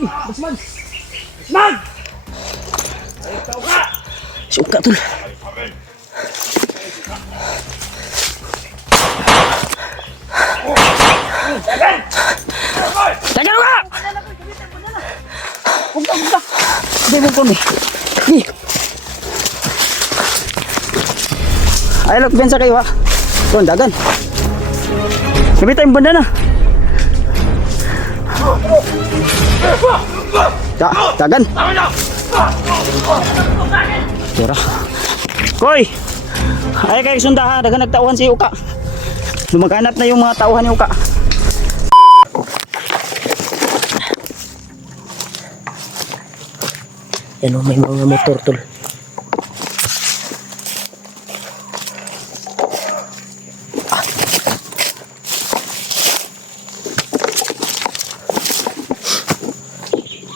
Basman! Basman! Suka tol. Tagal ka! Punta. Hindi mo po ni. Ay, look, bensa kayo ha. Doon, dagan. Kabita yung banda na. Dagan. Tira. Koy! Ay kayo sundahan, dagan nagtauhan si Uka. Lumaganap na yung mga tauhan ni Uka. Yan o, may mga motor tol.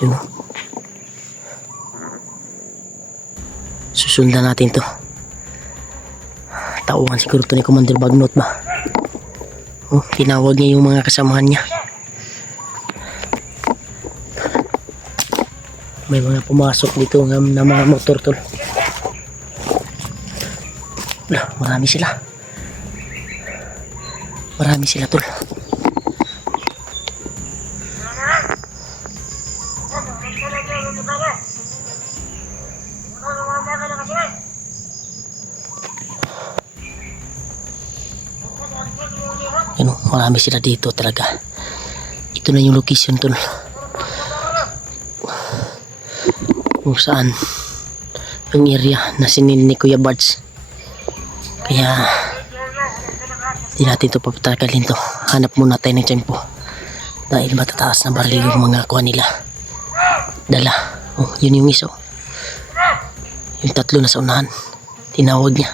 Yan o. Susundan natin to. Tauhan siguro to ni Commander Bagnot ba? Oh, tinawag niya yung mga kasamahan niya. May mga pumasok dito na mga motor tol. Marami sila. Marami sila tol. Yan o, marami sila dito talaga. Ito na yung location tol. Kung saan yung area na sinil ni Kuya Bards. Kaya di natin ito papatagalin to. Hanap muna tayo ng tempo dahil matataas na baril yung mga kuha nila dala. Oh, yun yung iso, yung tatlo na sa unahan. Tinawag niya.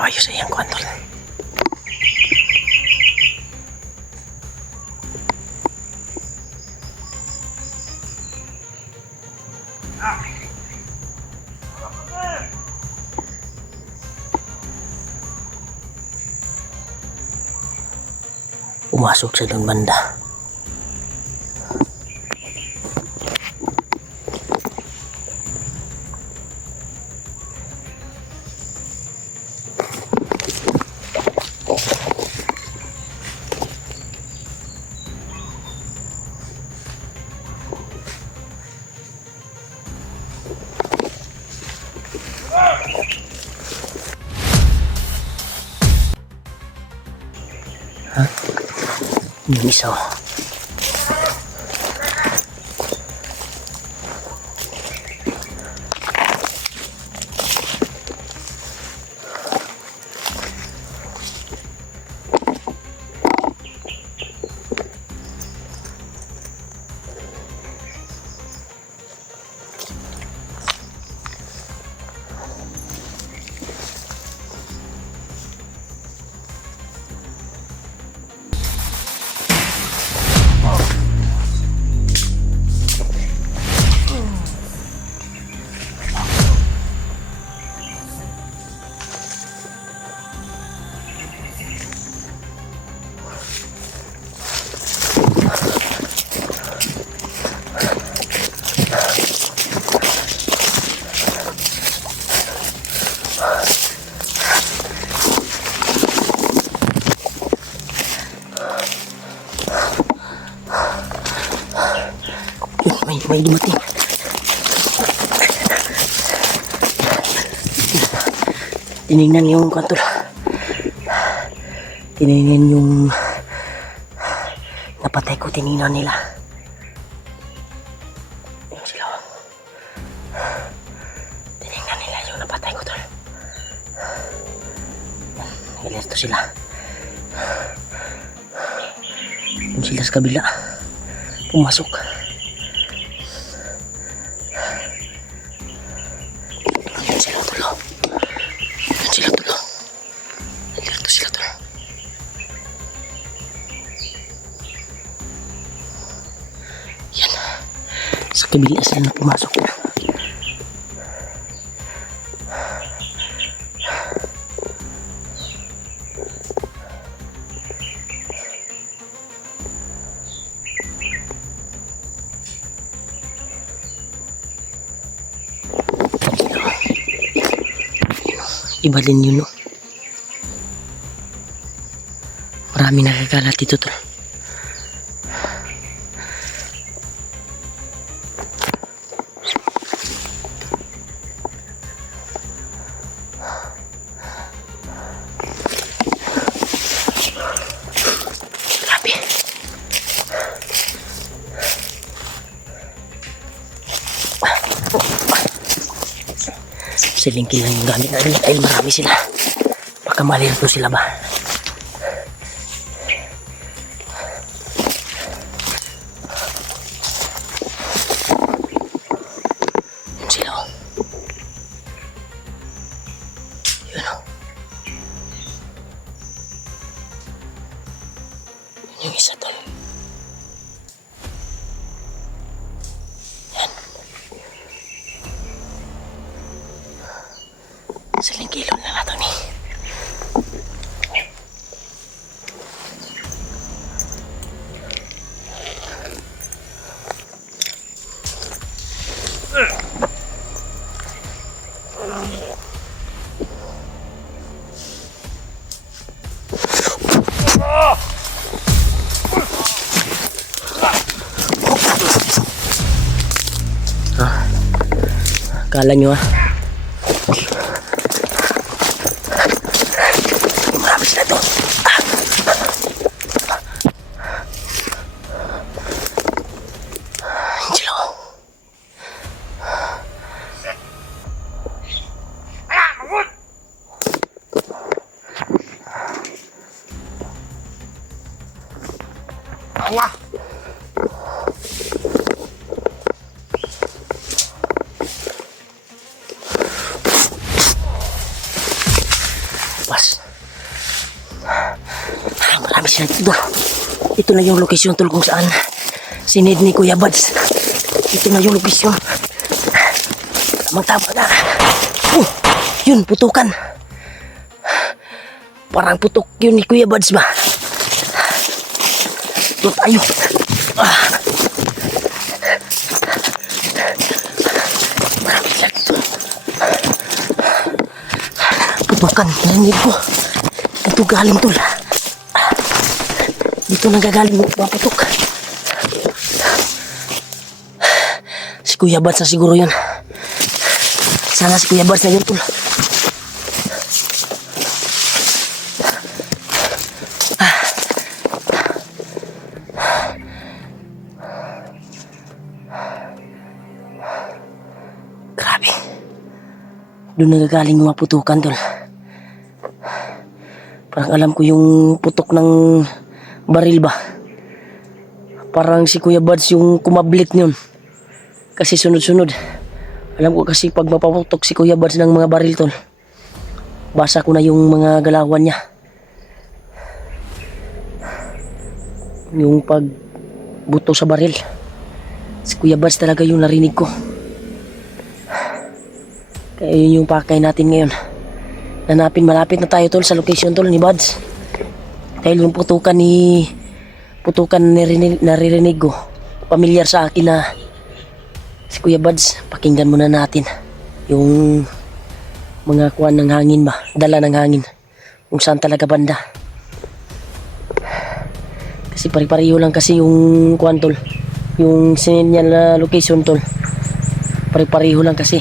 Ayos ay ang kontrol. Pumasok sa doon banda. Yung isa. May dumating. Tinignan yung kantor. Tinignan yung napatay ko, tinignan nila. Yung sila. Tinignan nila yung napatay ko tol. Ilerto sila. Yung sila sa kabila. Pumasok. Sa kabila sila na pumasok na. Iba din yun, no? Marami nakakalat dito, tol. Grabe. Silingkin lang yung gamit natin dahil marami sila. Baka malilito sila ba? Yun sila, oh. Yun, oh. Yun yung isa, tol. Yan. Silingkilon na nato ni. Kala nyo marami sila to. Angelo. Allah. Pas. Marami sila dito. Ito na yung lokasyon, tol, kung saan sinid ni Kuya Buds. Ito na yung lokasyon. Tamang-tama na. Yun, putukan. Parang putok yun ni Kuya Buds ba? Ito tayo. Marami sila dito. Putukan, narinig ko. Ito galing, tol. Dito nagagaling yung maputok. Si Kuya Buds na siguro yun. Sana si Kuya Buds na yun, tol. Grabe. Doon nagagaling yung maputukan, tol. Parang alam ko yung putok ng baril ba. Parang si Kuya Buds yung kumablit yun. Kasi sunod-sunod. Alam ko kasi pag mapaputok si Kuya Buds ng mga baril, tol, basa ko na yung mga galawan niya. Yung pagbuto sa baril. Si Kuya Buds talaga yung narinig ko. Kaya yun yung pakay natin ngayon. Hanapin, malapit na tayo, tol, sa location, tol, ni Buds. Dahil yung putukan naririnig ko, pamilyar sa akin na si Kuya Buds. Pakinggan muna natin yung mga kuwan ng hangin ba, dala ng hangin, kung saan talaga banda. Kasi pare-pareho lang kasi yung kuwan, tol, yung sinenya na location, tol, pare-pareho lang kasi.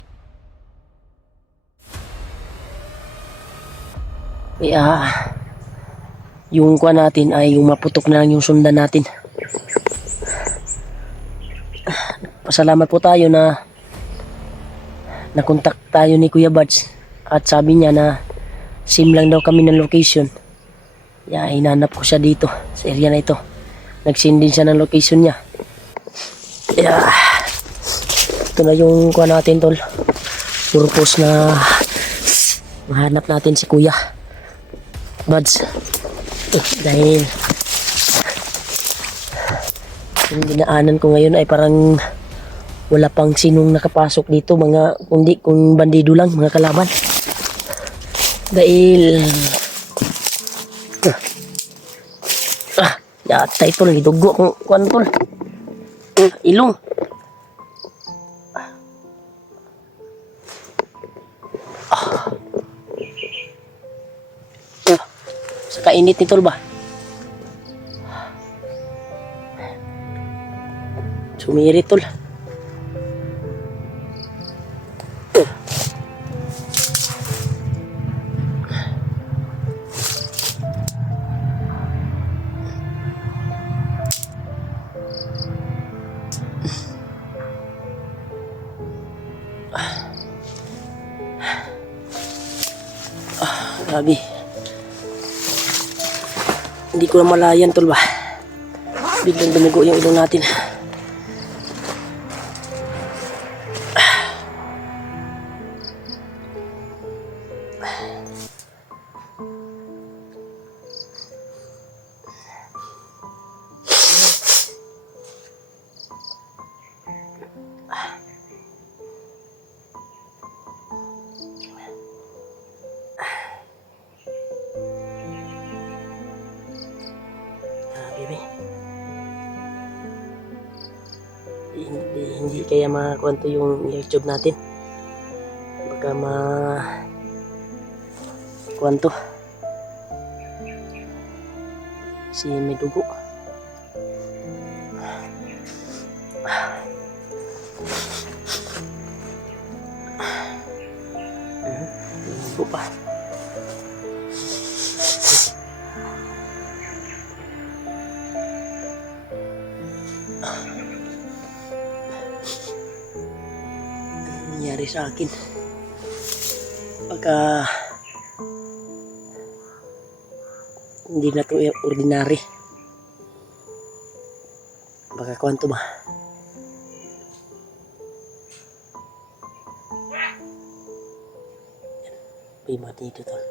Kaya yung kuha natin ay yung maputok na lang yung sundan natin. Pasalamat po tayo na nakontak tayo ni Kuya Buds at sabi niya na same lang daw kami ng location. Kaya hinanap ko siya dito sa area na ito. Nag-send din siya ng location niya. Kaya ito na yung kuha natin, tol. Purpose na mahanap natin si Kuya Buds. Dahil yung dinaanan ko ngayon ay parang wala pang sinong nakapasok dito, mga kundi kung bandido lang, mga kalaban. Dahil yatay, tol, idugo kung kuwan, tol, ilong. napakainit ni tol ba? Sumiri tol. Grabe. Hindi ko na malayan tol ba? Biglang dumugo yung ilong natin. Hindi kaya makakwento yung YouTube natin. Baka kwento si may dugo. Dugo pa. Nangyari sa akin pagka hindi na to ordinary, baka kwanto ba? May mga dito tol.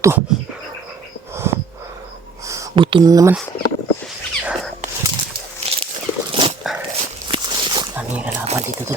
Tuh, buto na naman. Kami kalaban dito tol.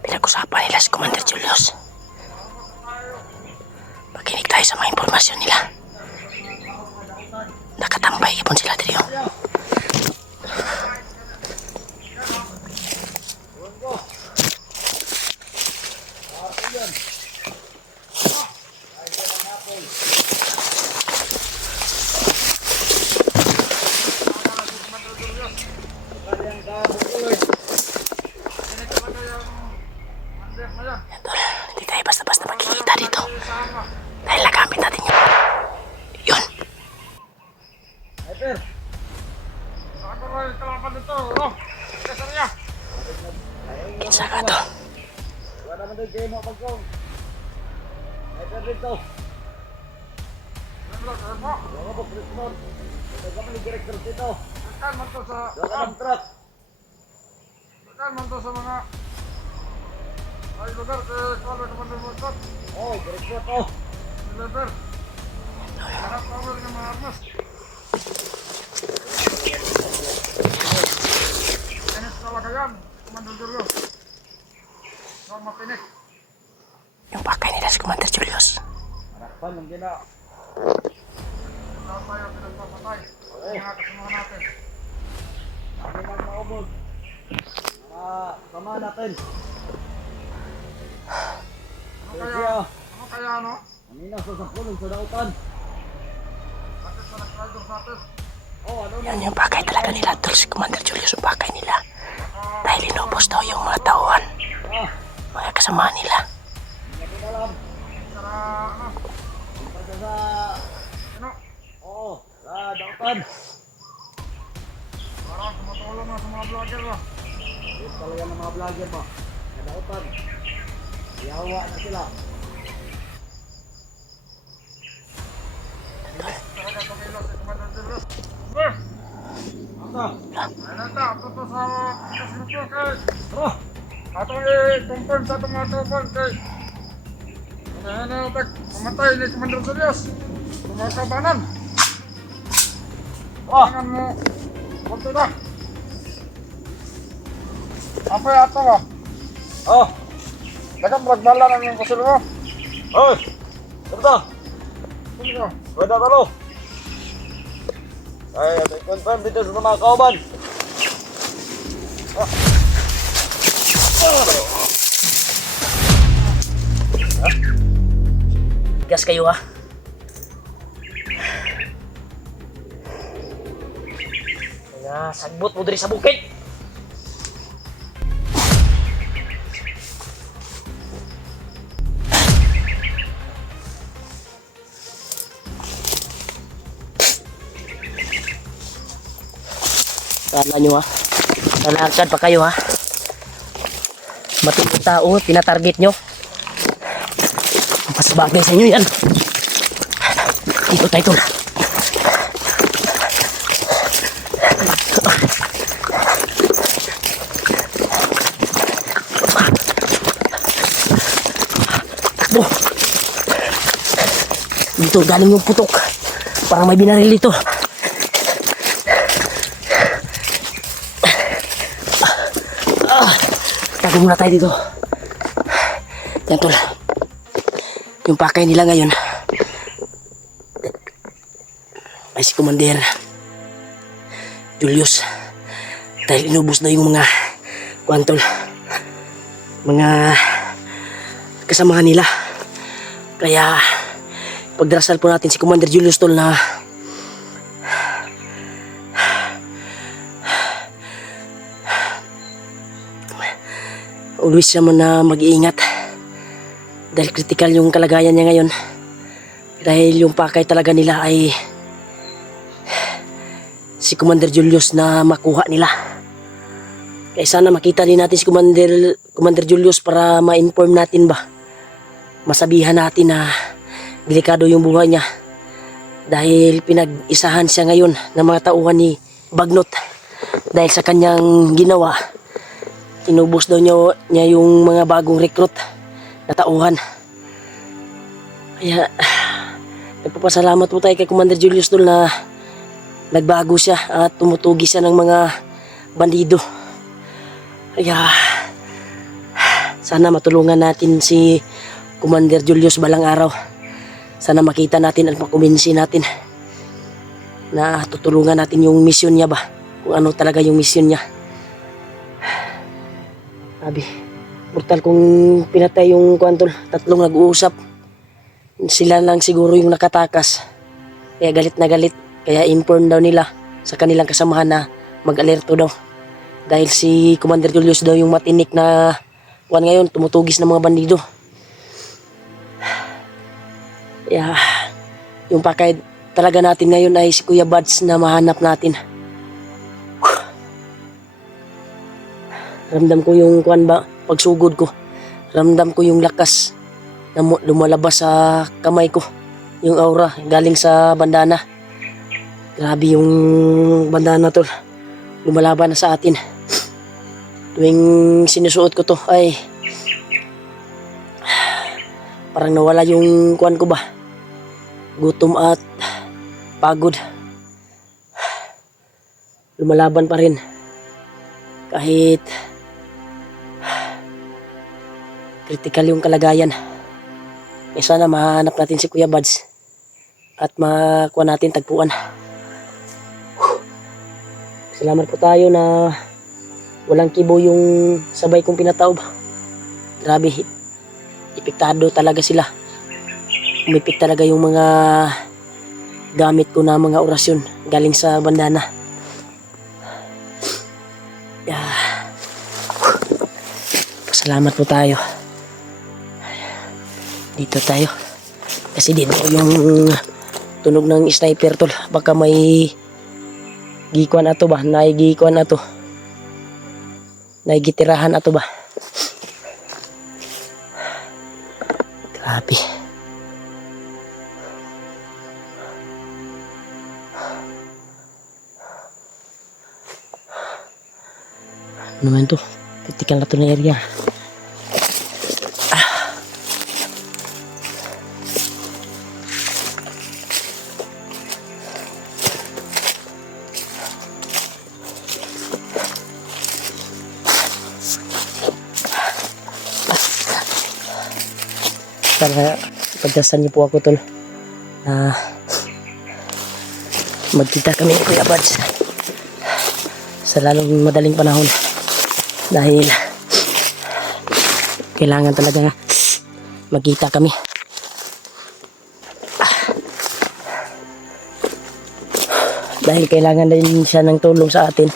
Pinag-usapan nila si Commander Julius. Pakinig tayo sa mga impormasyon nila. Nakatambay ipon sila dito. Hindi tayo basta-basta magkikita dito. Dahil nagamit natin yun. Yun. Kinsa ka to? Kan manto sa mga ay lugar ke kalau Commander Motor. Oh, direksyon to. Level. Harap power ng mga armas. Kanis kalagayan, Commander Julius. Sama pinik. Yung pakay nila si Commander Julius. Harapan ng gina. lahat tayo pinagpapatay. Mga kasama natin. Kami lang maubos. Sama natin. Ano kaya no? Kanina sa sapulong sa dautan. Bakit sa nag-rider sa atin? Oh, ano Yan yung bakay talaga nila, tol. Si Commander Julius yung bakay nila. Dahil inubos daw yung mga tauhan. Mga kasama nila. Hindi ko alam. Para ano? Para sa... Ano? Oo, sa dautan. Parang tumutulong na sa mga vlogger ba? Ito talaga ng mga vlogger mo. Sa dautan. Yawa na sila. Talaga tumilos si Commander Julius. Sir! Asa? Ayun na, ito to sa kasinto kay. Tara! Atong i-confirm sa itong mga tauhan kay. Kaya na natin mamatay ni Commander Julius. Tumakabanan. Tangan mo. Kunti na. Apa yung ato ba? Oh! Dagang magbala ng yung kusil mo. Hoy! Ito! Sige ka. Wala talo! Ay, confirm dito sa mga kauban. Gas kayo ha. Kaya sagbot mo diri sa bukid. Kala nyo ha. Nalakad pa kayo ha. Matinong tao, tinatarget nyo. Mas bagay sa inyo yan. Dito tayo tol. Takbo. Dito galing yung putok. Parang may binaril dito. Tago muna tayo dito. Yan tol. Yung pakay nila ngayon ay si Commander Julius. Dahil inubos na yung mga tol, mga kasamahan nila. Kaya pagdarasal po natin si Commander Julius tol na always naman na mag-iingat dahil critical yung kalagayan niya ngayon, dahil yung pakay talaga nila ay si Commander Julius na makuha nila. Kaya sana makita din natin si Commander Julius para ma-inform natin ba, masabihan natin na delikado yung buhay niya dahil pinag-isahan siya ngayon ng mga tauhan ni Bagnot dahil sa kanyang ginawa. Inubos daw niya yung mga bagong recruit na tauhan. Kaya nagpapasalamat po tayo kay Commander Julius dul na nagbago siya at tumutugi siya ng mga bandido. Kaya sana matulungan natin si Commander Julius balang araw. Sana makita natin at makumbinsi natin na tutulungan natin yung mission niya ba, kung ano talaga yung mission niya. Sabi, brutal kung pinatay yung kwantol, tatlong nag-uusap. Sila lang siguro yung nakatakas. Kaya galit na galit. Kaya inform daw nila sa kanilang kasamahan na mag-alerto daw. Dahil si Commander Julius daw yung matinik na kwan ngayon, tumutugis ng mga bandido. Kaya yung pakay talaga natin ngayon ay si Kuya Buds na mahanap natin. Ramdam ko yung kuan ba, pagsugod ko. Ramdam ko yung lakas na lumalabas sa kamay ko. Yung aura galing sa bandana. Grabe yung bandana tol. Lumalaban na sa atin. Tuwing sinusuot ko to ay parang nawala yung kuan ko ba. Gutom at pagod. Lumalaban pa rin. Kahit critical yung kalagayan. Eh sana mahanap natin si Kuya Buds at makuha natin tagpuan. Salamat po tayo na walang kibo yung sabay kong pinataob. Grabe, epektado talaga sila. Umipik talaga yung mga gamit ko na mga orasyon galing sa bandana. Salamat po tayo. Dito tayo. Kasi dito yung tunog ng sniper tol. Baka may gikuan ato ba? Naigikuan ato. Naigitirahan ato ba? Grabe. Ano naman to? Critical na to na area. Sana pagdasan niyo po ako tol na magkita kami ni Kuya Buds sa lalong madaling panahon dahil kailangan talaga magkita kami. Dahil kailangan din siya ng tulong sa atin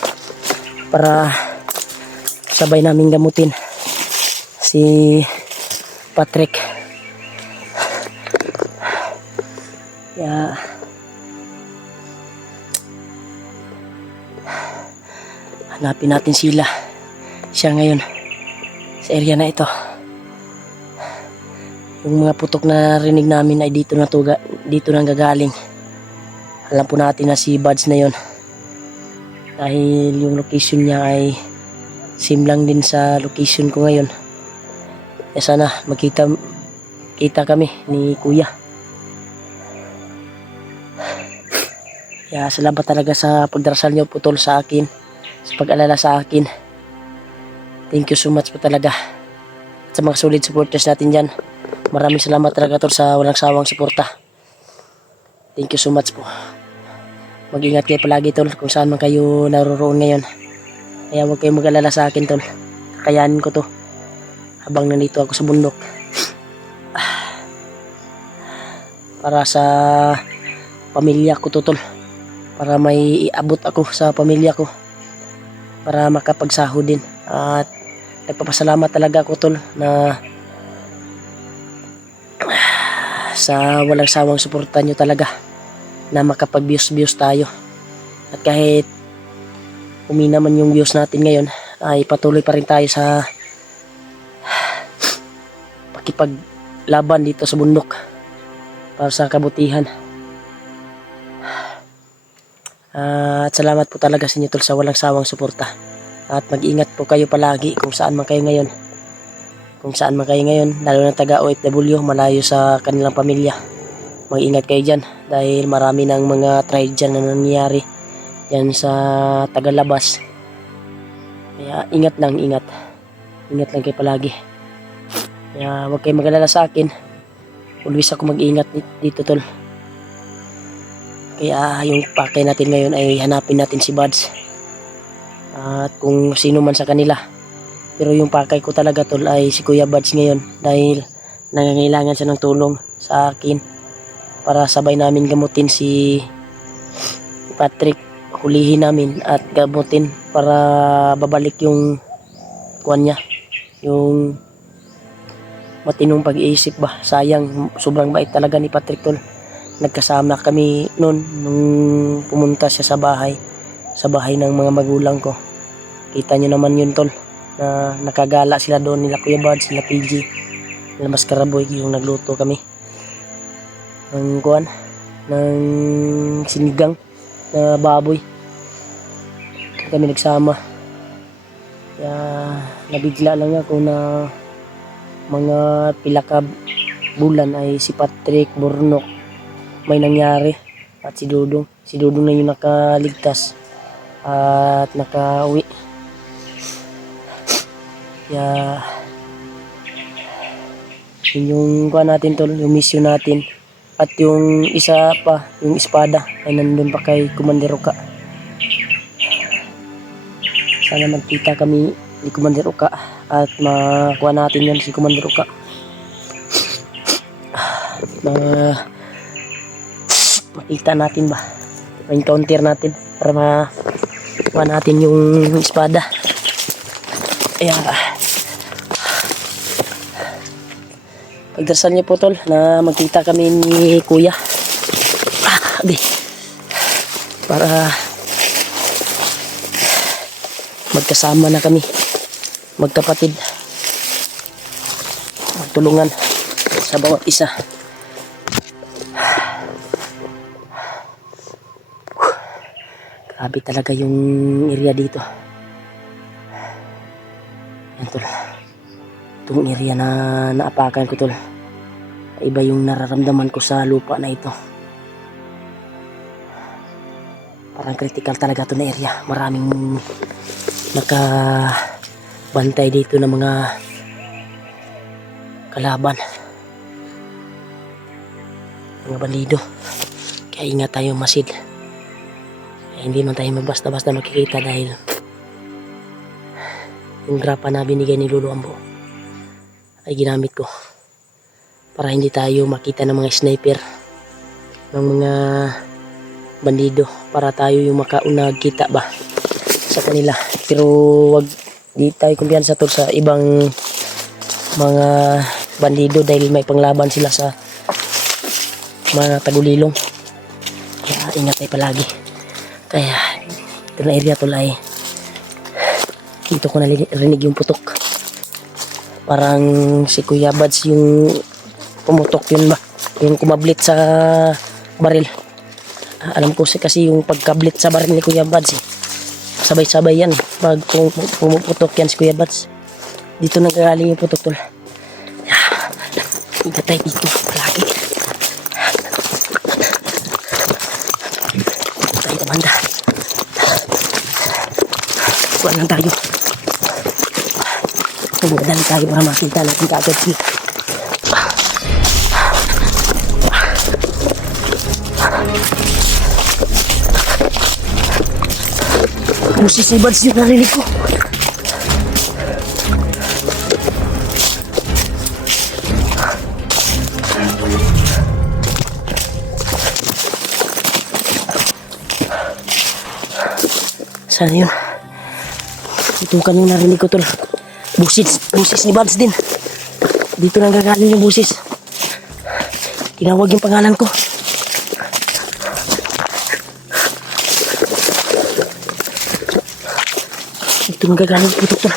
para sabay namin gamutin si Patrick. Kaya hanapin natin siya ngayon sa area na ito. Yung mga putok na rinig namin ay dito nang gagaling. Alam po natin na si Buds na yon dahil yung location niya ay same lang din sa location ko ngayon. Kaya sana kita kami ni Kuya. Kaya salamat talaga sa pagdarasal niyo po tol sa akin, sa pag-alala sa akin. Thank you so much po talaga. At sa mga solid supporters natin dyan, maraming salamat talaga tol sa walang sawang suporta. Thank you so much po. Mag-ingat kayo palagi tol kung saan man kayo naroroon ngayon. Kaya huwag kayong mag-alala sa akin tol. Kakayanin ko to habang nandito ako sa bundok. Para sa pamilya ko to tol. Para may iabot ako sa pamilya ko. Para makapagsahod din. At nagpapasalamat talaga ako tol na sa walang sawang suporta nyo talaga na makapag-views tayo. At kahit umina man yung views natin ngayon, ay patuloy pa rin tayo sa pakipaglaban dito sa bundok para sa kabutihan. At salamat po talaga sa inyo tol sa walang sawang suporta. At mag-ingat po kayo palagi kung saan man kayo ngayon. Kung saan man kayo ngayon, lalo na taga OFW, malayo sa kanilang pamilya. Mag-ingat kayo dyan dahil marami ng mga tragedy na nangyayari dyan sa tagalabas. Kaya ingat lang, ingat. Ingat lang kayo palagi. Kaya huwag kayo mag-alala sa akin. Always ako mag-ingat dito tol. Kaya yung pakay natin ngayon ay hanapin natin si Buds. At kung sino man sa kanila. Pero yung pakay ko talaga tol ay si Kuya Buds ngayon. Dahil nangangailangan siya ng tulong sa akin. Para sabay namin gamutin si Patrick. Hulihin namin at gamutin para babalik yung kuwan niya. Yung matinong pag-iisip ba. Sayang, sobrang bait talaga ni Patrick tol. Nagkasama kami noon nung pumunta siya sa bahay ng mga magulang ko. Kita nyo naman yun tol na nakagala sila doon, nila Kuya Buds, sila PG, nila Maskaraboy, yung nagluto kami ng kuwan, ng sinigang na baboy. Kami nagsama. Kaya nabigla lang ako na mga pilakab bulan ay si Patrick Burnok may nangyari at si Dudong na yung nakaligtas at nakauwi. Kaya yun yung kuha natin tol, yung mission natin At yung isa pa, yung espada, ay nandun pa kay Commander Oka. Sana magkita kami ni Commander Oka at makuha natin yan si Commander Oka. Makita natin ba? Ma-encounter natin para makuha natin yung espada. Kaya pagdarasal niyo po tol na magkita kami ni Kuya. Para magkasama na kami, magkapatid, magtulungan sa bawat isa. Grabe talaga yung area dito. Yan tol, itong area na naapakan ko tol, iba yung nararamdaman ko sa lupa na ito. Parang critical talaga ito na area. Maraming nakabantay dito ng mga kalaban, mga bandido. Kaya ingat tayo masid. Kaya hindi man tayo basta-basta makikita dahil yung grapa na binigay ni Lolo Ambo ay ginamit ko para hindi tayo makita ng mga sniper, ng mga bandido, para tayo yung makaunag kita ba sa kanila. Pero wag di tayo kumpiyansa tol sa ibang mga bandido dahil may panglaban sila sa mga tagulilong. Kaya ingat tayo palagi. Kaya ito na area tol ay dito ko narinig yung putok. Parang si Kuya Buds yung pumutok yun ba, yung kumablit sa baril. Alam ko kasi yung pagkablit sa baril ni Kuya Buds sabay-sabay yan pag pumuputok yan si Kuya Buds. Dito nagagaling yung putok tol. Ingat tayo dito palagi. Tayo kamanda. Kuhaan lang tayo. Magdali tayo para makita natin kaagad dito. Busis ni Buds yung narinig ko. Saan yun? Itong kanyang narinig ko tol. Busis ni Buds din. Dito nang gagaling yung busis. Tinawag yung pangalan ko. Dito nang gagaling yung putok tol.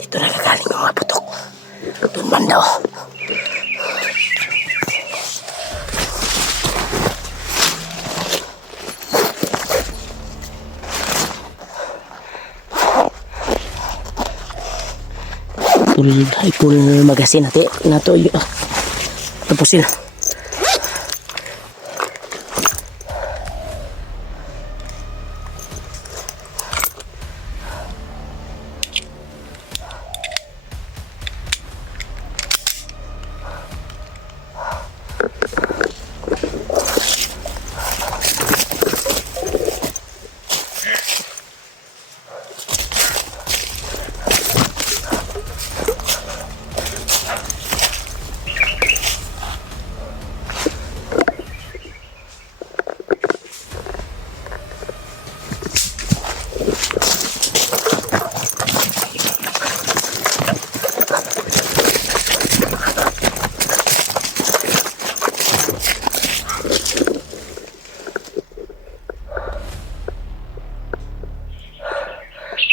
Dito nang gagaling yung mga putok. Doon banda oh. Full magasin natin nato yun. Tapos sila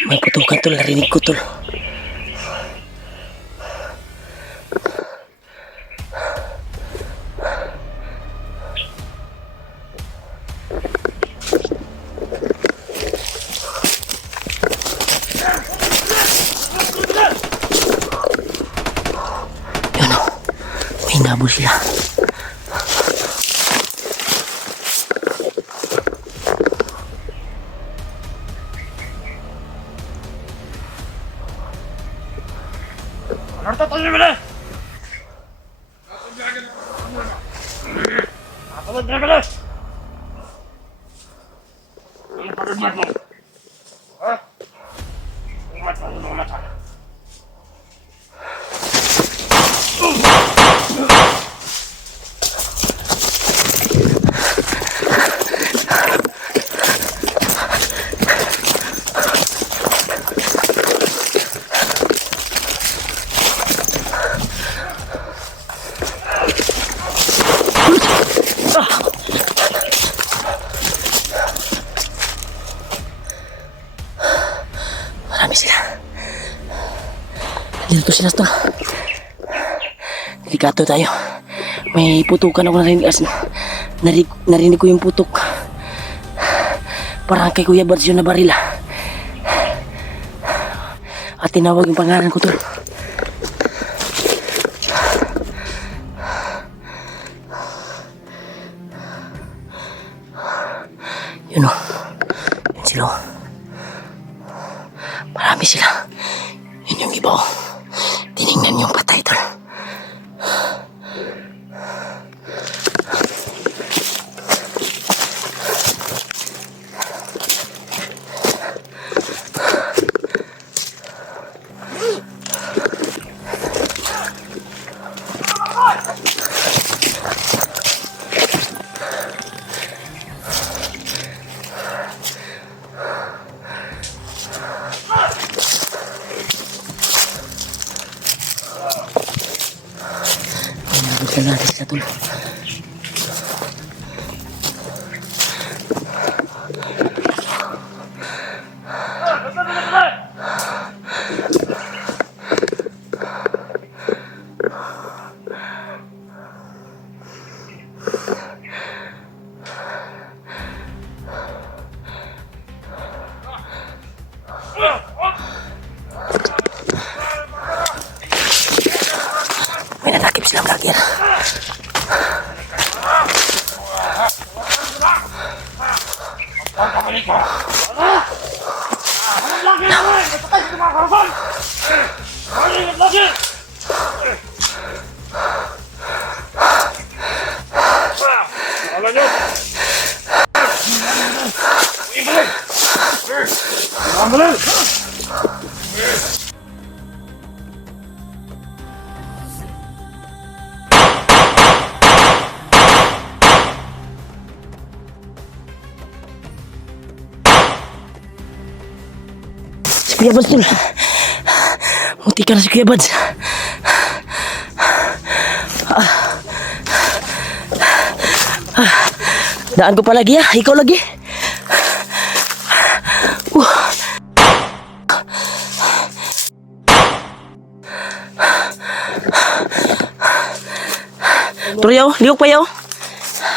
may putukan tol, narinig ko tol. Yun o, may nabol sila. Marami sila. Dito sila to. Delikado tayo. May putukan ako narinig. Narinig ko yung putok. Parang kay Kuya Bads yun na barila. At tinawag yung pangalan ko to. Yun o. Yun sila o. Marami sila. Yun yung iba o. Tinignan yung patay tol. Nabigyan natin sa tol. May natakip silang vlogger. Kuya Bads tol. Munti ka na si Kuya Bads. Daan ko pa lagi ya. Ikaw lagi. Turiyaw, liok pa yaw.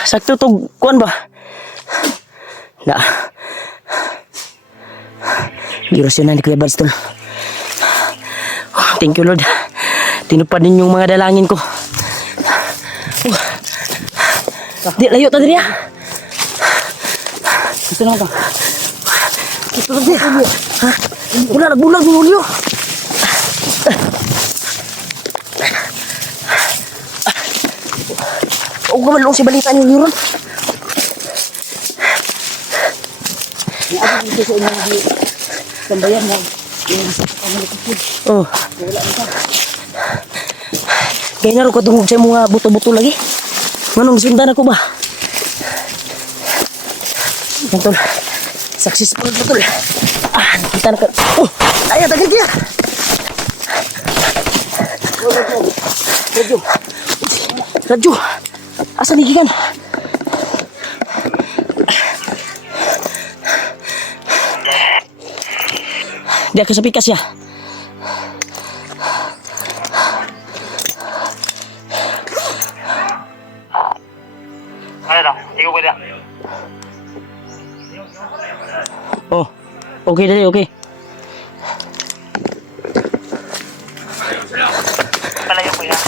Sakto to kuan ba? Na. Girosyon na ni Kuya Bads tol. Thank you Lord. Tinupad din yung mga dalangin ko. Di layo ta diri ah. Ito na ka. Ito na di. Ha? Wala nagbulag ng ulyo. O gamalong si balita niyo ron. Ni ako dito sa inyo sambayan mo. Oh. Wala na ka. Kaya na rin ko tungkol sa mga buto-buto lagi. Manong sundan ako ba? Tol. Successful na tol. Ah, nakita na ka. Oh! Ay, tagal kaya! Radyo. Radyo! Asa ni Gigan? Di ako sa pikas ya. Oh, okay dali, okay. Palayo ko yan.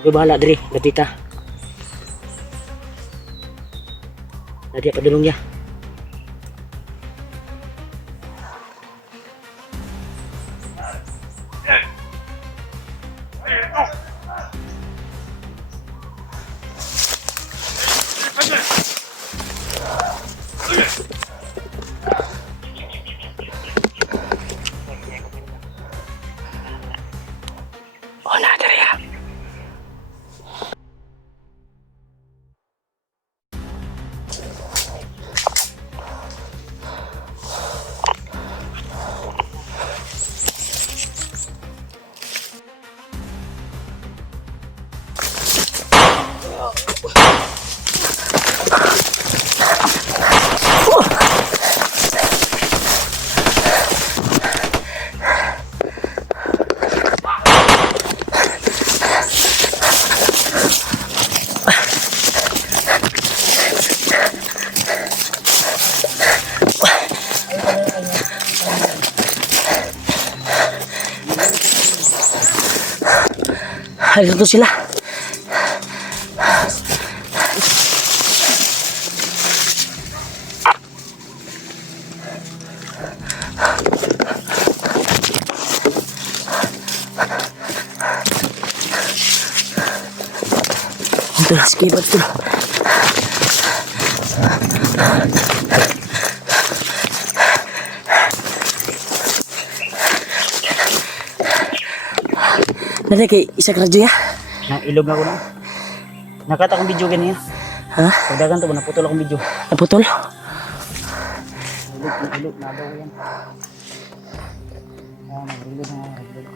Okay, bahala diri, gatita. Nadia padulong ya. Halito sila. Ito na, sige, ba't ito? Nanay kay isa ka radyo ya? Nang ilog na ko na. Nakata akong video ganyan. Ha? Pagdagan to, naputol akong video. Naputol? Ilog, na daw yan. Nagrilog na, nagrilog.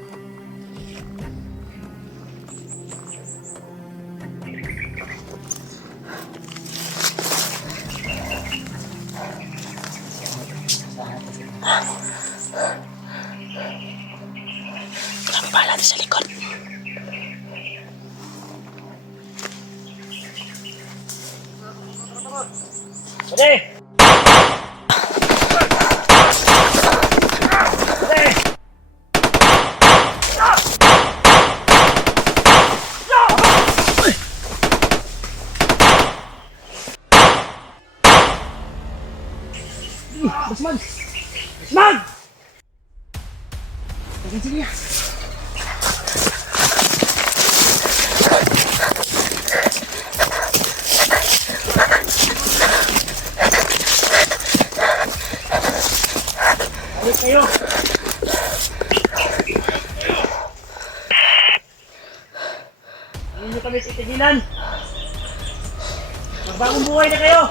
Kami pala natin sa likod. Pwede! Basman! Basman! Sige ya. Balik kayo! Hindi nyo kami titigilan! Magbagong buhay na kayo!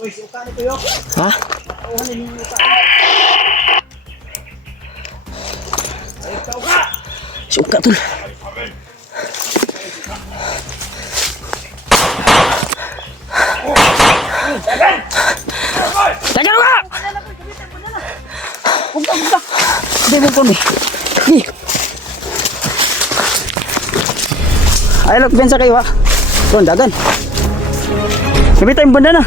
Uy, si Uka nito yun! Ha? Matauhan ninyo yung Uka! Ayos ka Uka! Suka tol. Tagal ka! Punta! Hindi mo po ni. Di. Ay, look, bensa kayo ha. Doon, dagan. Sabi tayong banda na.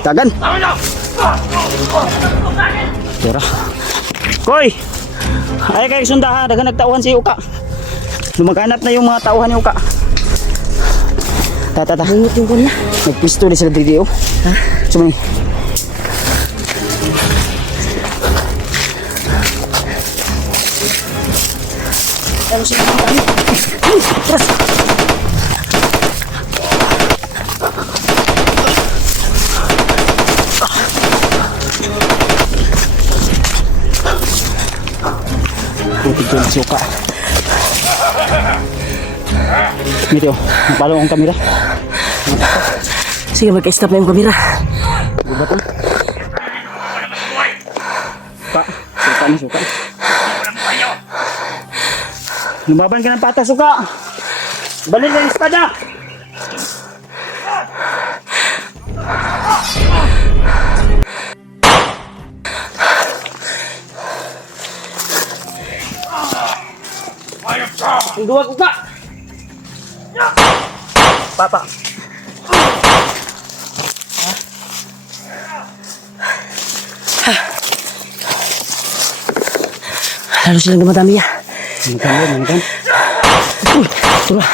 Dagan. Tira. Koy! Ay kayo sunda ha. Dagan nagtauhan si Uka. Lumaghanap na yung mga tauhan ni Uka. Tata. Ingat yung kanya. Nagpisto di sila dito. Ha? Sumay. Ano sila ng kami? Tras! Putik yung suka. Dito, napalo akong kamera. Sige, magka-stop na yung kamera. Diba to? Suka ni suka. Lumaban ka ng patas, suka! Balik na yung espada! Ang duwag, suka! Papa! Lalo silang dumadami ya. Managan. Uy, ito na.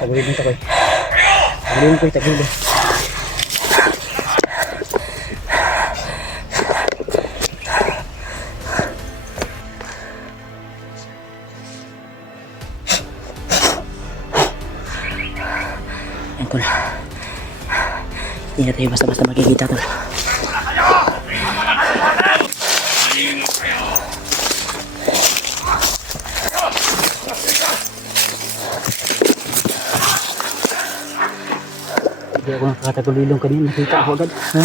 Tagulid mo ito koy. Tagulid mo koy, tagulid. Ayan ko na. Hindi na tayo basta-basta magkikita tol. Katagulilong kanina, nakita ako agad. Ha?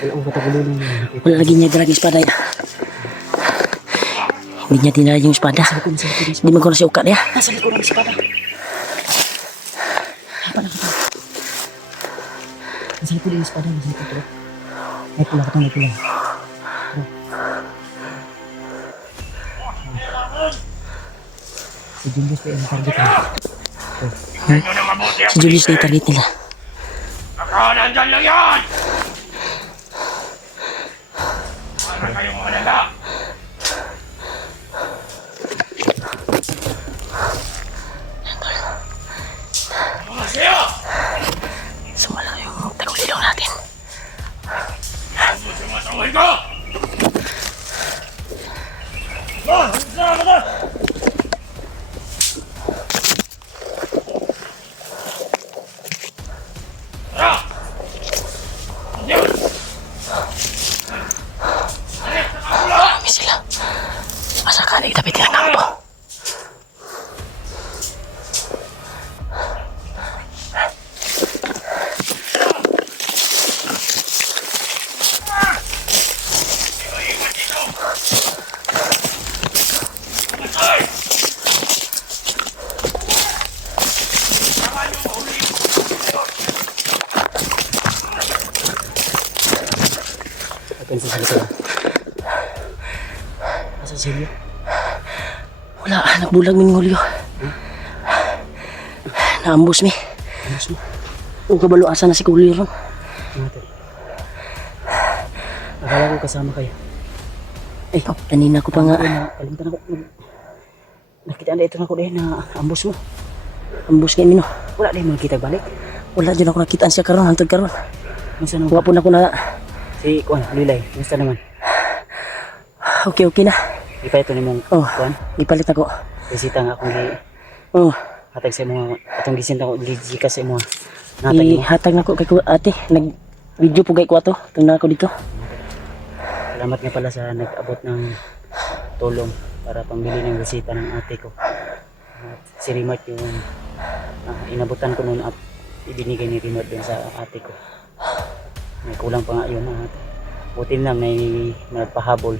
Wala akong katagulilong. Wala lagi niya dalang espada ya. Hindi niya dinala yung espada. Hindi man ko na si Uka niya. Nasa likod ng espada. Nasa likod ng espada. Nasa likod ito. Ay, pula ka ito. May pula. Si Julius pa yung target nila. Si Julius na yung target nila. Nandyan lang yan! Wala kayong mga nanda! Sumala yung tagulilaw natin. Sumasaway ka! Marami sila. Asa ka na itapit ng kampo. Akan sa salita. Asa si Julio? Wala, nagbulag min ngulyo. Naambos mi. Amas mo. Ang kabalo asa na si Kulyo ron. Natin. Akala ko kasama kayo. Ay, kanina ko pa nga. Kalimutan ako. Nakita na ito na ko dahil na ambos mo. Ambos kay Mino. Wala dahil mga kita balik. Wala dyan ako nakitaan siya karon, hantod karon. Masa naman? Wapon ako na. Si Kuan, Lilay. Masa naman? Okay na. Ipa ito ni mong Oh, Kuan. ipalit ako. Bisita nga akong Oh, hatag sa mga atong gisinta ko gikas sa mga natag mo. ihatag na ko kay ate. Nag-video po kay ko ato. Tingnan ako dito. Salamat nga pala sa nag-abot ng tulong para pambili ng bisita ng ate ko. At si Rimart yung inabutan ko noon at ibinigay ni Rimart dun sa ate ko. May kulang pa nga yun. Buti lang may nagpahabol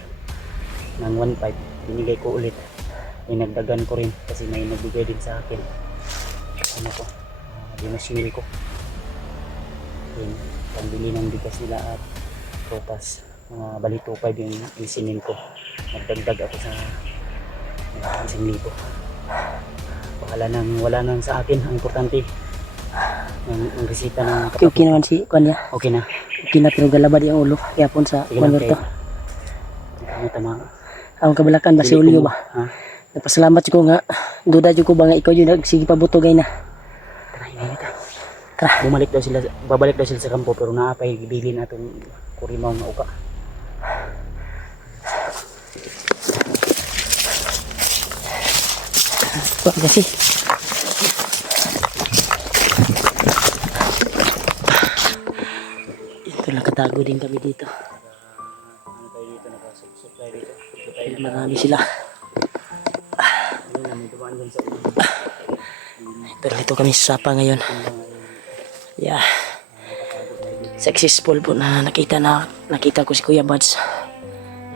ng 1.5. Binigay ko ulit. Dinagdagan ko rin kasi may nagbigay din sa akin. Ano ko? Dinasiri ko. Yun, pambili ng bigas nila at propas. Mga bali 2.5 yung isinin ko. Nagdagdag ako sa 1,000. Bahala nang wala nang sa akin. Ang importante ang resita ng Okay naman si Kanya. Okay na. Okay na pero galabad yung ulo. Kaya po sa Sige lang Manberto. Ano tama? Ang kabalakan ba si Dili Ulyo ko- ba? Ha? Nagpasalamat ko nga. Duda ko ba nga ikaw yung nagsige pabutogay na. Tara. Babalik daw sila sa kampo pero naapay bilin atong kurimaw nga uka. Wag kasi. Ito nakatago din kami dito. Ano tayo dito nakasupply dito? Pero marami sila. Ano na may dumaan dun sa ulo. Pero dito kami sa Sapa ngayon. Yeah. Successful po na nakita ko si Kuya Buds.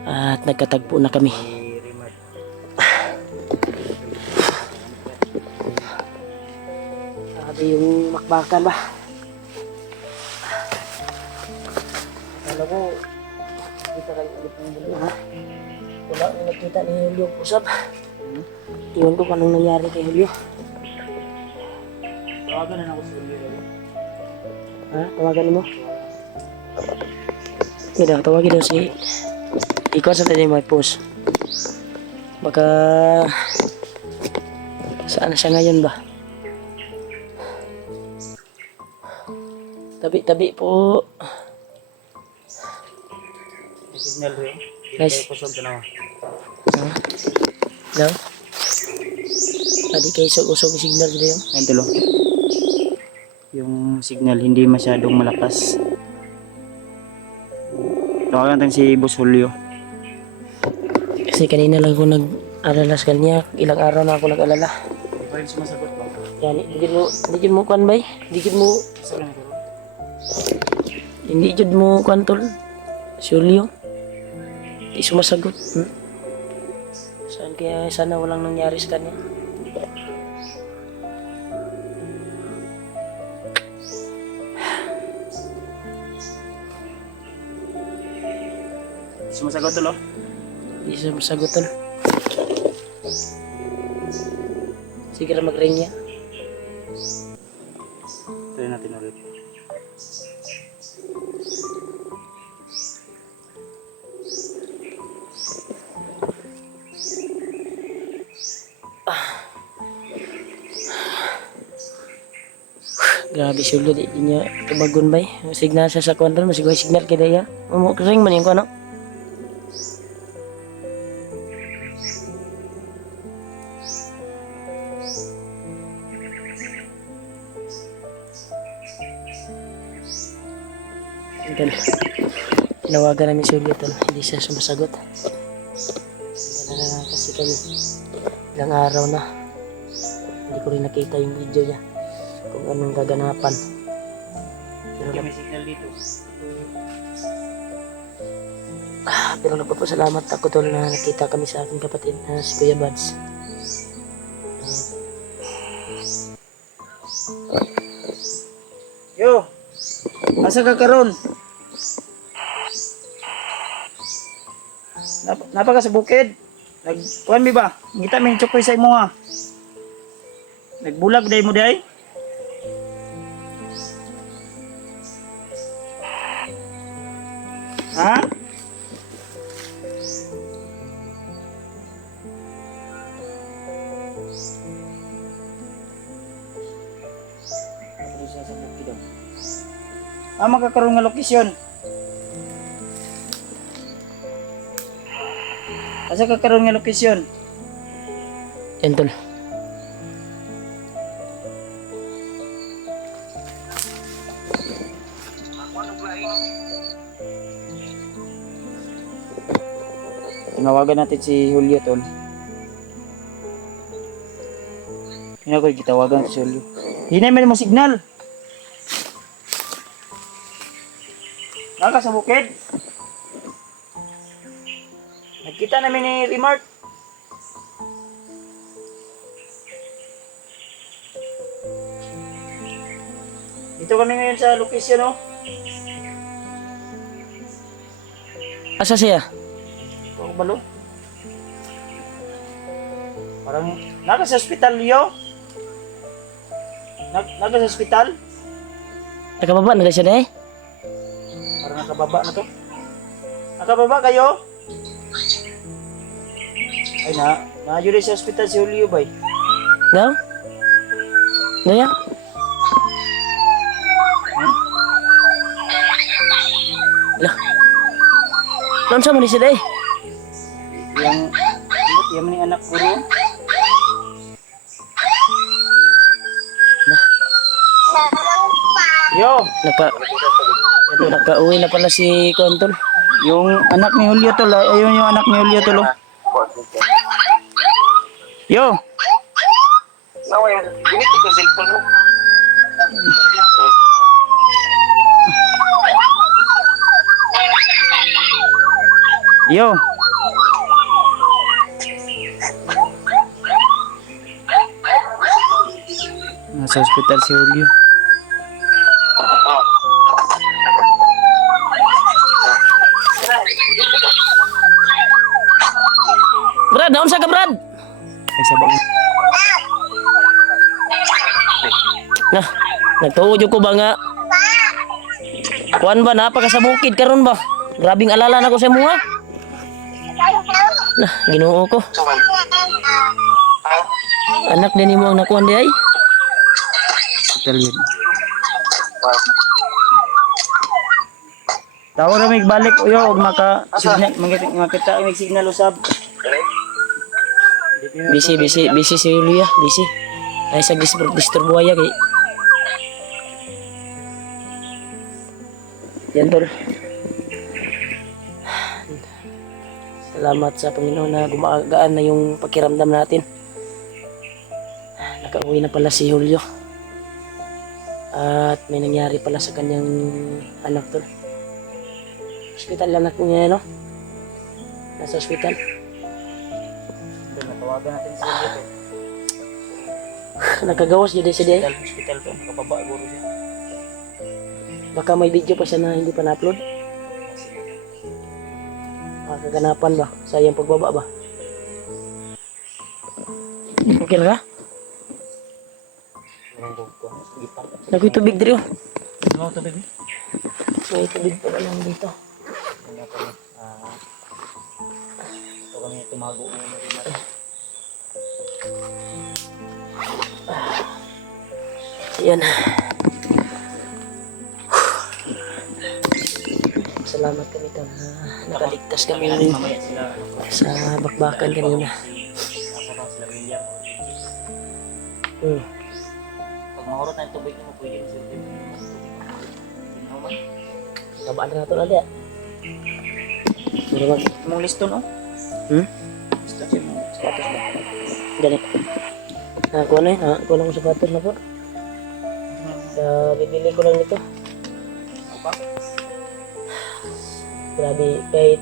At nagkatagpo na kami. Sabi yung makbakan ba? Alam ko, kita kayo ulit ng mulo ha? Wala yung nakita ni Julio usap. Iwan ko kung anong nangyari kay Julio. Tawagan na ako sa ulo. Ha? Tawagan mo? Hindi daw, tawagin daw si... Ikaw sa tayo may post. Baka... Saan na siya ngayon ba? Tabi-tabi po. May signal rin. Guys. Dito kusog na. Ha? Daw? Tadi kayo usog signal dito yung. Ayun tulo. Yung signal hindi masyadong malakas. Tawagan tayo si Boss Julio. Kasi kanina lang ako nag-alalas kanya. Ilang araw na ako nag-alala. Di pa rin sumasagot ba? Yan, di mo kan bay? Di mo... Isa lang ito. Hindi jud mo kwantol. Si Julio. Di sumasagot. Saan kaya sana walang nangyari sa kanya? Sumasagot tulo. Di sumasagot tol. Sige na mag-ring niya. Try natin ulit. Grabe si Julio, di niya kabagon ba eh. Signal siya sa kondol, masigay signal kaya ya. Ring man yung kono. Tol, tinawagan namin si Julio tol, hindi siya sumasagot. Wala na lang kasi kami. Ilang araw na. Hindi ko rin nakita yung video niya. Kung anong kaganapan. Pero, May signal dito. pero nagpapasalamat ako tol na nakita kami sa aking kapatid na si Kuya Buds. Yo! Asa ka karon? Napa ka sa bukid? Kuan mi ba? Ngita min chokoy sa imo ha. Nagbulag day mo day? Ha? Magkakaroon nga lokasyon. Asa kakaroon nga lokasyon? Yan tol. Tinawagan natin si Julio tol. Hindi ko gitawagan si Julio. Hindi naman mo signal. Naka sa bukid. Nagkita namin ni Remark. Dito kami ngayon sa location, oh. Asa siya? Ito balo. Parang naka sa ospital yo. Naka sa ospital. Nakababa na siya na eh. Parang nakababa na to. Nakababa kayo? Ay na yun sa ospital si Julio bay. Daw? Daya? Lah. Noon sa mo ni siya eh. Yang ni anak guru. Nah. Yo, Nakauwi na pala si Kontol. yung anak ni Julio tol, ayun yung anak ni Julio tol. Oh. Yo. Yo. Nasa hospital si Julio. Brad, naon sa ka Brad? Ay sabang. Nah, nagtuod ko ba nga? Kuan ba napaka sa bukid karon ba? Grabing alala na ko sa mga. Nah, Ginoo ko. Anak din mo ang nakuan di ay. Hospital yun. Tawo na may balik uyo og signal makita may signal usab. Busy si Julia, busy. Ay sa disturbo ya kay. Yan tol. Salamat sa Panginoon na gumagaan na yung pakiramdam natin. Nakauwi na pala si Julio. At may nangyari pala sa kanyang anak tol. Hospital lang anak niya, no? Nasa hospital. Doon, natawagan natin si dito. Nakagawas yun din siya di. Hospital to, nakababa guro siya. Baka may video pa siya na hindi pa na-upload. Kaganapan ba? Sayang pagbaba ba? Okay lang ka? Nagoy tubig dito. Ano tubig? May tubig pa lang dito. Ito kami tumago muna rin natin. Yan. Salamat kami ka na nakaligtas kami Mamaya sila, sa bakbakan kanina. nasa bang sila William. Pag mahurot na yung tubig mo, pwede mo sila tubig. Kabaan na ito na diya. Marunong. Mong liston, oh. Liston siya mong sapatos ba? Gani. Nakakuha na eh. Nakakuha na ko sapatos na po. Bibili ko lang nito. Apa? Grabe, kahit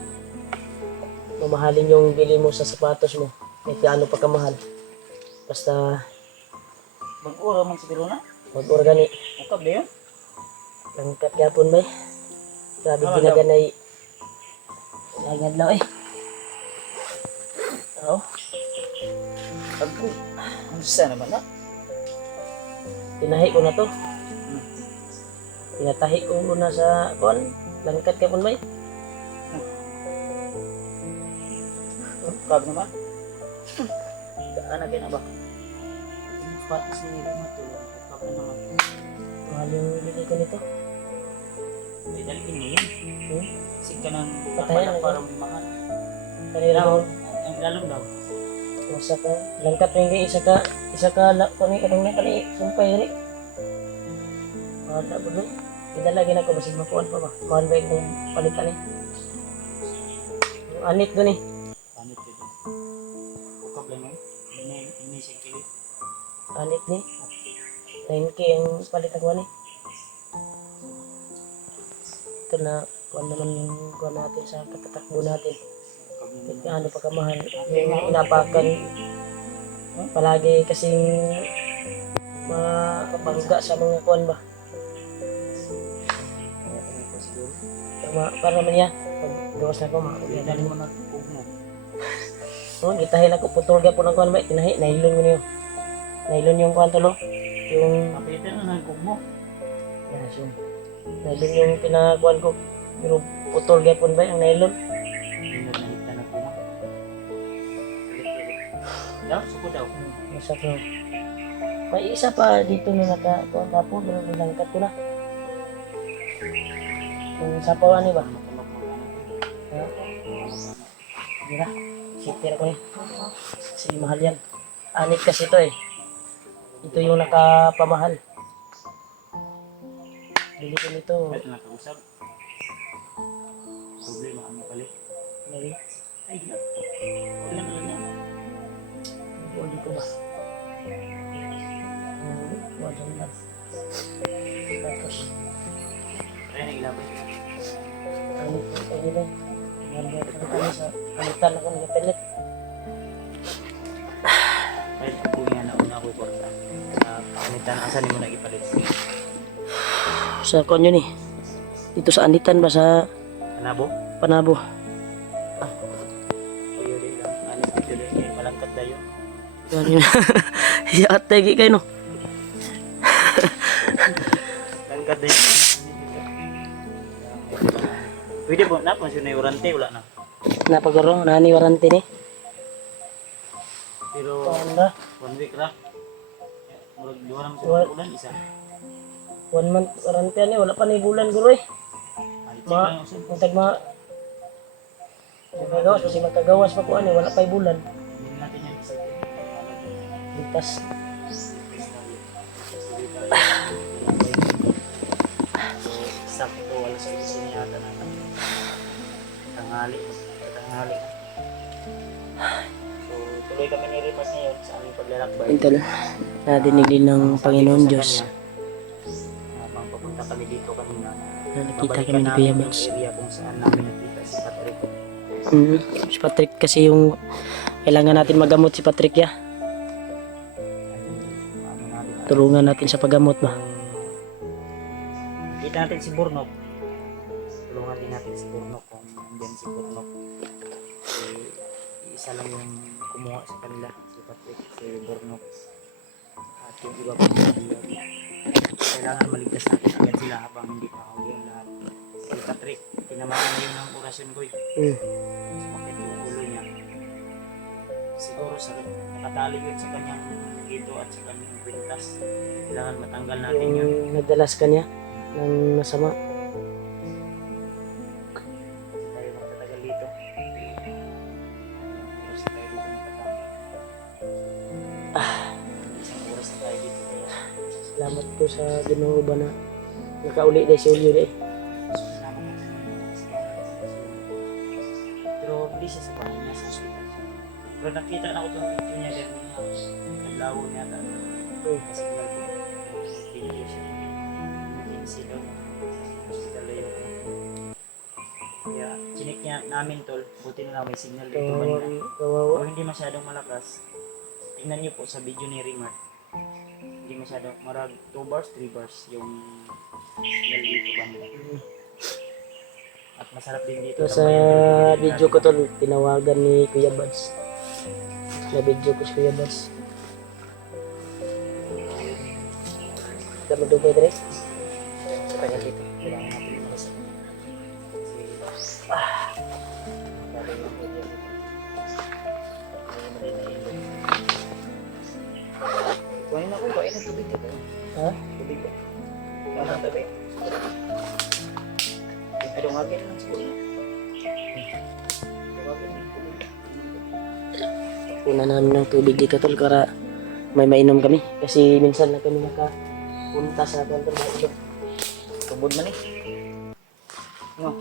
mamahalin yung bili mo sa sapatos mo, kahit gaano pa kamahal. Basta Mag-ura mong siguro na? mag-organic. Ukap na yun? Langkat yapon ba eh. Grabe ginaganay. Langad lang eh. Oo. Ako. Ang sa naman na? Tinahi ko na to. Tinatahi ko muna sa kuan. Langkat yapon ba eh. Ukap naman? Anak yan na ba? Patis ni Mato. Ukap na naman. Mahal yung bili ko nito. May dalhin mo yun. Sig ka ng Patayan kapalak na para may mahal. Kanina ko. Ang lalong daw. Masa ka. Langkat mo yung isa ka kani kanong na kani. Sumpay gani. Mahal na bulo. Idalagin ako basig makuan pa ba. Mahal ba yung palitan eh. Yung anit dun eh. Panit ko din. Ukap lang yun. Ini siya kilit. Anit ni. 9K ang palit ako ni. Ito na kuan naman yung kuan natin sa pagtatakbo natin. Kahit gaano pa kamahal. Yung inapakan palagi kasing mabangga sa mga kuan ba. Para naman niya. Pag gawas na ko, makakulihan Dali mo na kung mo. Gitahin ako, putol ka po ng kuan ba. Tinahi, nailon mo niyo. Nailon yung kuan tolo. Yung Kapitan na ng kung mo. yes, yung nailon yung pinakuan ko. Pero putol ka po ba yung nailon? Hindi na nahita na kung mo. Daw, suko daw. Masak na. May isa pa dito na nakakuan tapo. Pero nilangkat ko na. Yung sapawan ni ba? Mira, sitir ko ni. Kasi mahal yan. Anit kasi ito eh. Ito yung nakapamahal. Bili ko nito. Ba't nakausap? Problema ano pala? Mali. Ay, gila. Wala na lang yan. Buli ko ba? Wala na. Tapos, Kaya na ilabay. anit ko ito nila. Marga ko kami sa anitan ako nagapilit. Ay, kung yan na una ko po. Pamitan, asan mo nag-ipalit? Sa konyo ni. Dito sa anitan ba sa Kanabo? Panabo? Kuyo din lang. Alis dito din. Malangkat dayo. Yan yun. Hiyat tagi kayo no. Langkat dayo. Pwede po na, kung sino yung warranty, wala na. Napagaro, nani warranty ni. Pero, Panda. 1 week ra. Murag duwa naman sa What? bulan, isa. 1 month warranty ni, wala pa ni bulan guro eh. Ay, check Ma, lang usap. kung tagma magagawas, kasi magkagawas pa ko ani, wala pa'y bulan. Hindi natin yan isa. Ligtas. Sakto, wala sa isin yata na tanghali. Tanghali. So, tuloy kami ni Rimas ngayon sa aming paglalakbay. Intel, nadinig din ng Panginoon Diyos. Papunta kami dito kanina. nakita babalikan kami ni namin Kuya yung Buds. area kung saan namin nakita si Patrick. Si Patrick kasi yung kailangan natin magamot si Patrick ya. Ano natin, Tulungan natin sa paggamot ba. kita natin si Burnok. Tulungan din natin si Burnok kung nandiyan si Burnok. Isa lang yung kumuha sa kanila, si Patrick, si Burnok. At yung iba pa kailangan maligtas natin agad sila habang hindi pa huli ang lahat. Si Patrick, tinamaan na yun ng orasyon ko. Sumakit yung ulo niya. Siguro sa nakatali yun sa kanyang dito at sa kanyang pintas. Kailangan matanggal natin yun. Yung nagdalas ka niya ng masama. Tayo magtatagal dito. Oras na tayo dito magtatambay. Isang oras na tayo dito. Kaya Salamat po sa Ginoo ba na nakauli dahil si Julio dahil. salamat natin. Pero hindi siya sa bahay niya sa hospital. Pero nakita na ko itong video niya dahil naglawo niya at kasi video siya. Hindi daw ng hospital na yun. Kaya chinik niya namin tol. Buti na lang may signal dito banda. Kawawa. Kung hindi masyadong malakas, tingnan niyo po sa video ni Rimar. Hindi masyadong, marag 2 bars, 3 bars yung signal dito banda. At masarap din dito. Ito sa video ko tol, tinawagan ni Kuya Buds. Na video ko si Kuya Buds. Kita magdugay dire. Sa tagal dito. Kailangan natin yung mas. Bago yung video dito. May mali na ilog. Kuhain ako, kuhain ng tubig dito. Ha? Tubig ko. Kuhain ng tubig. Ilungagin lang siguro. Ilungagin lang tubig. Una namin ng tubig dito tol para may mainom kami. Kasi minsan na kami nakapunta sa kanto na ilo. Tubod man eh. No.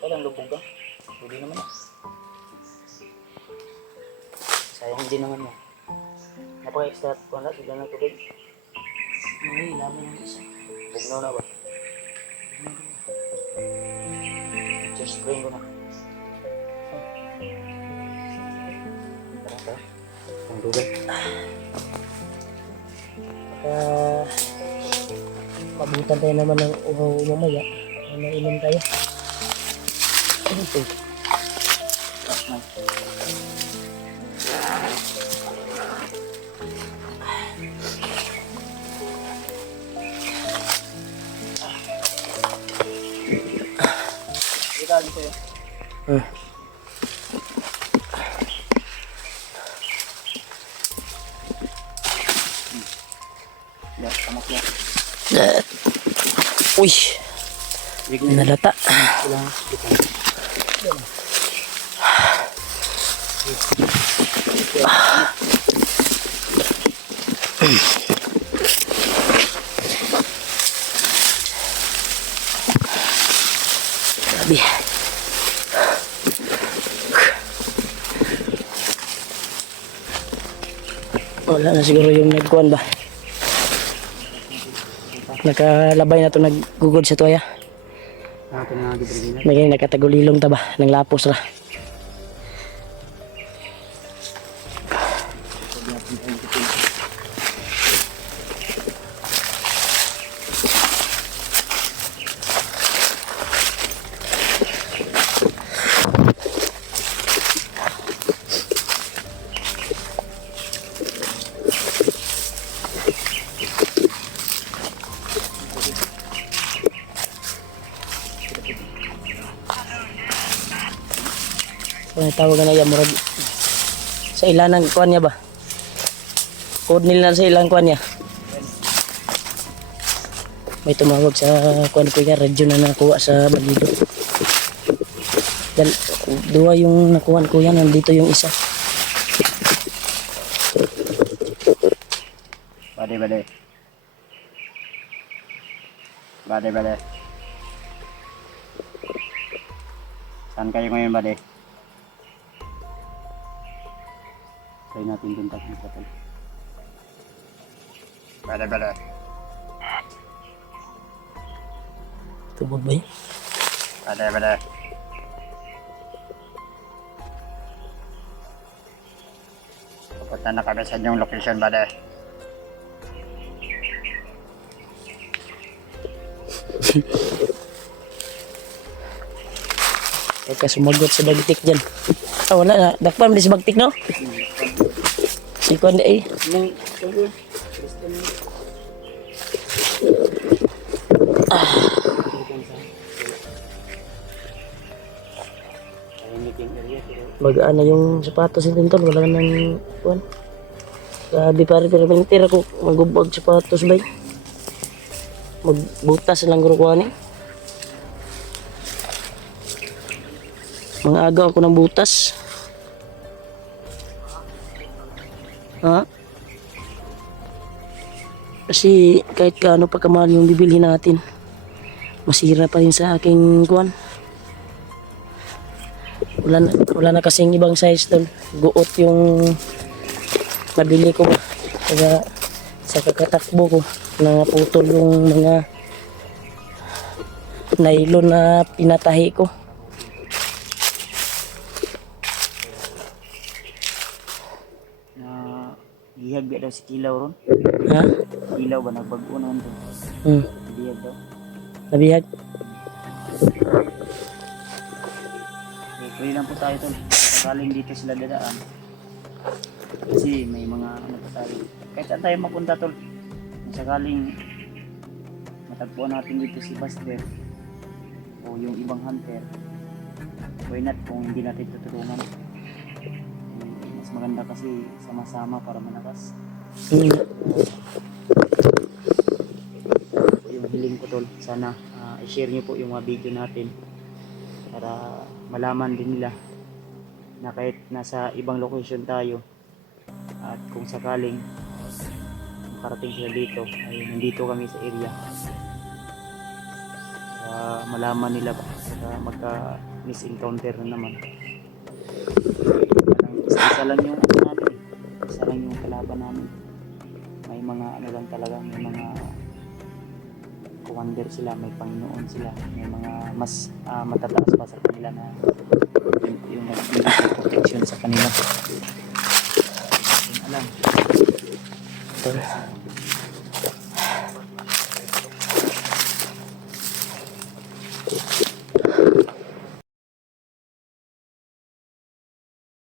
Kailang lubog ka? Pwede naman eh. Sayang din naman mo. Napaka-extra ko na sila ng tubig. Ay, laban ng isa. Bugnaw na ba? Just spring ko na. Tara, tara. Ang dugay. Mabutan tayo naman ng uhaw mamaya. Mainom tayo. Ano ito? Itali ko yun. Ya, tamak ya. Uy! Nalata. Kailangan kita. Grabe. Wala na siguro yung nagkuhan ba. Nakalabay na to naggugod sa tuwaya. Natin nga gibrigilan. May nakatagulilong ta ba ng lapos ra. Ano tawag na yan, murag sa ilan ng kuan niya ba? Code nila sa ilang kuan niya. May tumawag sa kuan ko niya, radyo na nakuha sa Bagido. Dua yung nakuha ko yan, nandito yung isa. Bade. Saan kayo ngayon, Bade? Try natin kontakin sa tol. Bade. Tubog ba yun? Bade. Pupunta na kami sa inyong location, bade. Huwag ka sumagot sa bagtik dyan. Ah, wala na. Dakpan di sa bagtik, no? Sikuan na eh. Magaan na yung sapatos ni Tol. Wala nang kuan. Grabe pare, pero mintir ako magubag sapatos bay. Magbutas lang guro kuan eh. Mga aga ako ng butas. Ha? Kasi kahit gaano pa kamahal yung bibilhin natin, masira pa rin sa aking kuan. Wala na kasing ibang size Tol. Guot yung nabili ko. Kaya sa kakatakbo ko, naputol yung mga nylon na pinatahi ko. Gihag ba daw si Kilaw ron? Ha? Kilaw ba nagbago naman to? Gihag daw. Nabihag? Pwede lang po tayo tol. Sakaling dito sila dadaan. Kasi may mga ano pa tayo. Kahit saan tayo mapunta tol. Kung sakaling matagpuan natin dito si Buster o yung ibang hunter, why not kung hindi natin tutulungan? Mas maganda kasi sama-sama para malakas. Yung hiling ko tol, sana i-share nyo po yung mga video natin para malaman din nila na kahit nasa ibang location tayo at kung sakaling makarating sila dito ay nandito kami sa area para malaman nila ba para magka misencounter na naman. Isa lang yung ano natin, isa lang yung kalaban namin. May mga ano lang talaga, may mga commander sila, may Panginoon sila, may mga mas matataas pa sa kanila na yung nagbibigay protection sa kanila. Yun alam.